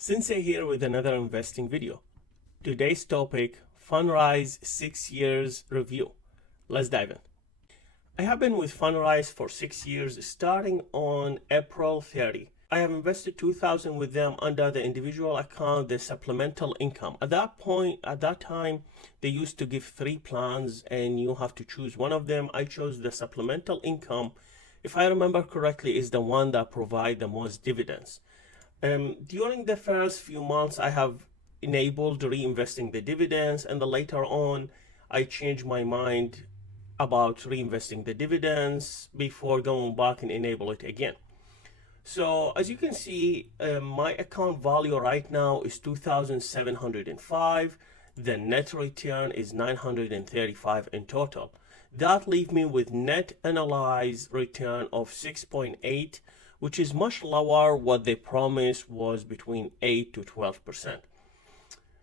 Sensei here with another investing video. Today's topic, Fundrise 6 years review. Let's dive in. I have been with Fundrise for 6 years starting on April 30. I have invested $2,000 with them under the individual account, the supplemental income. At that time, they used to give 3 plans and you have to choose one of them. I chose the supplemental income. If I remember correctly, is the one that provides the most dividends. During the first few months, I have enabled reinvesting the dividends, and then later on, I changed my mind about reinvesting the dividends before going back and enable it again. So as you can see, my account value right now is $2,705. The net return is $935 in total. That leaves me with net analyzed return of 6.8, which is much lower. What they promised was between 8 to 12%.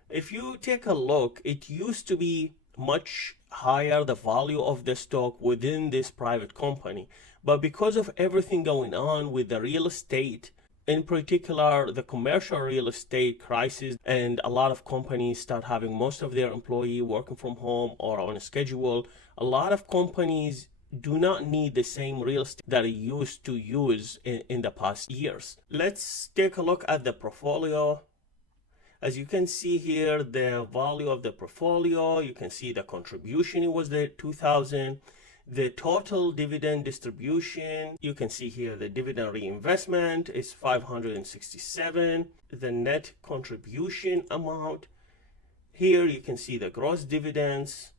If you take a look, it used to be much higher, the value of the stock within this private company. But because of everything going on with the real estate, in particular the commercial real estate crisis, and a lot of companies start having most of their employees working from home or on a schedule, a lot of companies do not need the same real estate that they used to use in the past years. Let's take a look at the portfolio. As you can see here, the value of the portfolio, you can see the contribution, it was the 2000. The total dividend distribution, you can see here the dividend reinvestment is 567. The net contribution amount, here you can see the gross dividends,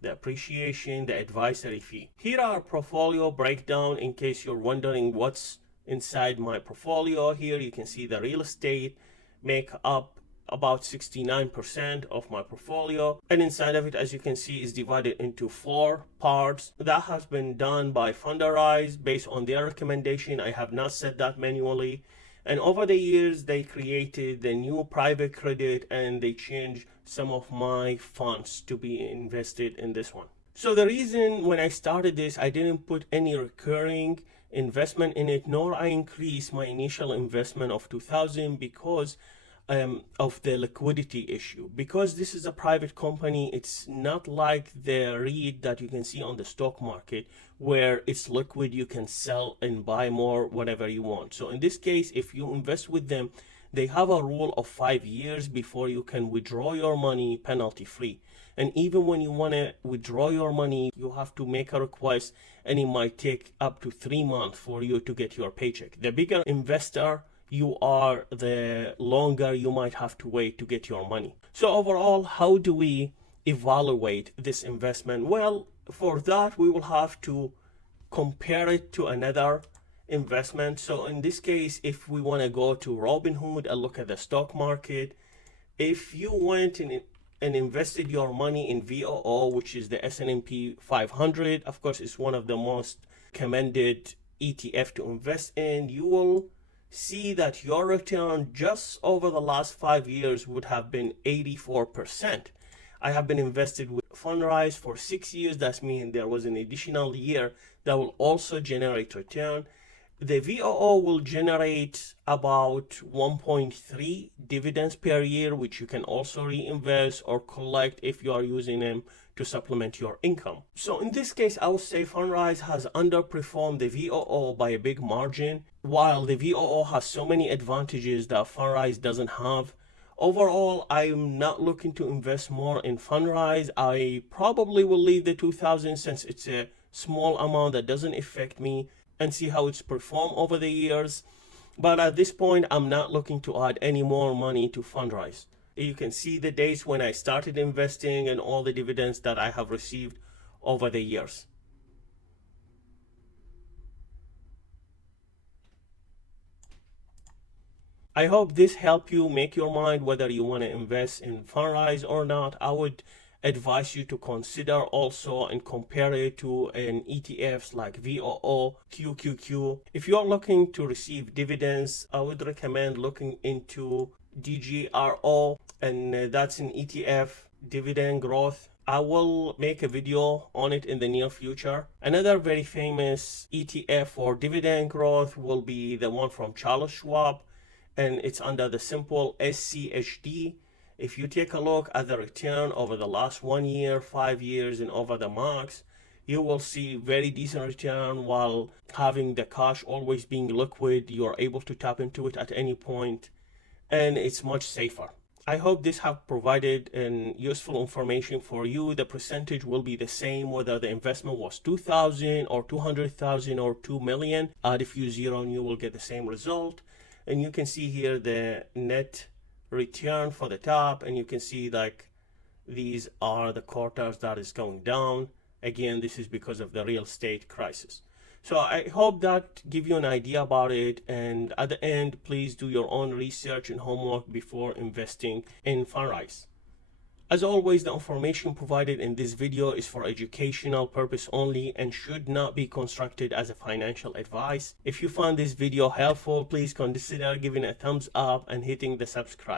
the appreciation, the advisory fee. Here are portfolio breakdown in case you're wondering what's inside my portfolio. Here you can see the real estate make up about 69% of my portfolio, and inside of it, as you can see, is divided into 4 parts. That has been done by Fundrise based on their recommendation. I have not set that manually, and over the years they created the new private credit and they changed some of my funds to be invested in this one. So the reason when I started this, I didn't put any recurring investment in it, nor I increased my initial investment of 2000 because of the liquidity issue. Because this is a private company, it's not like the REIT that you can see on the stock market where it's liquid, you can sell and buy more whatever you want. So in this case, if you invest with them, they have a rule of 5 years before you can withdraw your money penalty free. And even when you want to withdraw your money, you have to make a request, and it might take up to 3 months for you to get your paycheck. The bigger investor you are, the longer you might have to wait to get your money. So overall, how do we evaluate this investment? Well, for that, we will have to compare it to another investment. So in this case, if we want to go to Robinhood and look at the stock market, if you went and invested your money in VOO, which is the S&P 500, of course, it's one of the most recommended ETF to invest in, you will see that your return just over the last 5 years would have been 84%. I have been invested with Fundrise for 6 years. That means there was an additional year that will also generate return. The VOO will generate about 1.3 dividends per year, which you can also reinvest or collect if you are using them to supplement your income. So in this case, I would say Fundrise has underperformed the VOO by a big margin, while the VOO has so many advantages that Fundrise doesn't have. Overall, I'm not looking to invest more in Fundrise. I probably will leave the 2000 since it's a small amount that doesn't affect me, and see how it's performed over the years. But at this point, I'm not looking to add any more money to Fundrise. You can see the dates when I started investing and all the dividends that I have received over the years. I hope this helped you make your mind whether you want to invest in Fundrise or not. I would advise you to consider also and compare it to an ETFs like VOO, QQQ. If you're looking to receive dividends, I would recommend looking into DGRO, and that's an ETF dividend growth. I will make a video on it in the near future. Another very famous ETF for dividend growth will be the one from Charles Schwab, and it's under the simple SCHD. If you take a look at the return over the last 1 year, 5 years, and over the marks, you will see very decent return while having the cash always being liquid. You're able to tap into it at any point, and it's much safer. I hope this have provided useful information for you. The percentage will be the same whether the investment was 2,000 or 200,000 or 2 million. Add a few zero and you will get the same result. And you can see here the net return for the top, and you can see like these are the quarters that is going down. Again, this is because of the real estate crisis. So I hope that give you an idea about it, and at the end, please do your own research and homework before investing in Fundrise. As always, the information provided in this video is for educational purpose only and should not be constructed as a financial advice. If you found this video helpful, please consider giving a thumbs up and hitting the subscribe.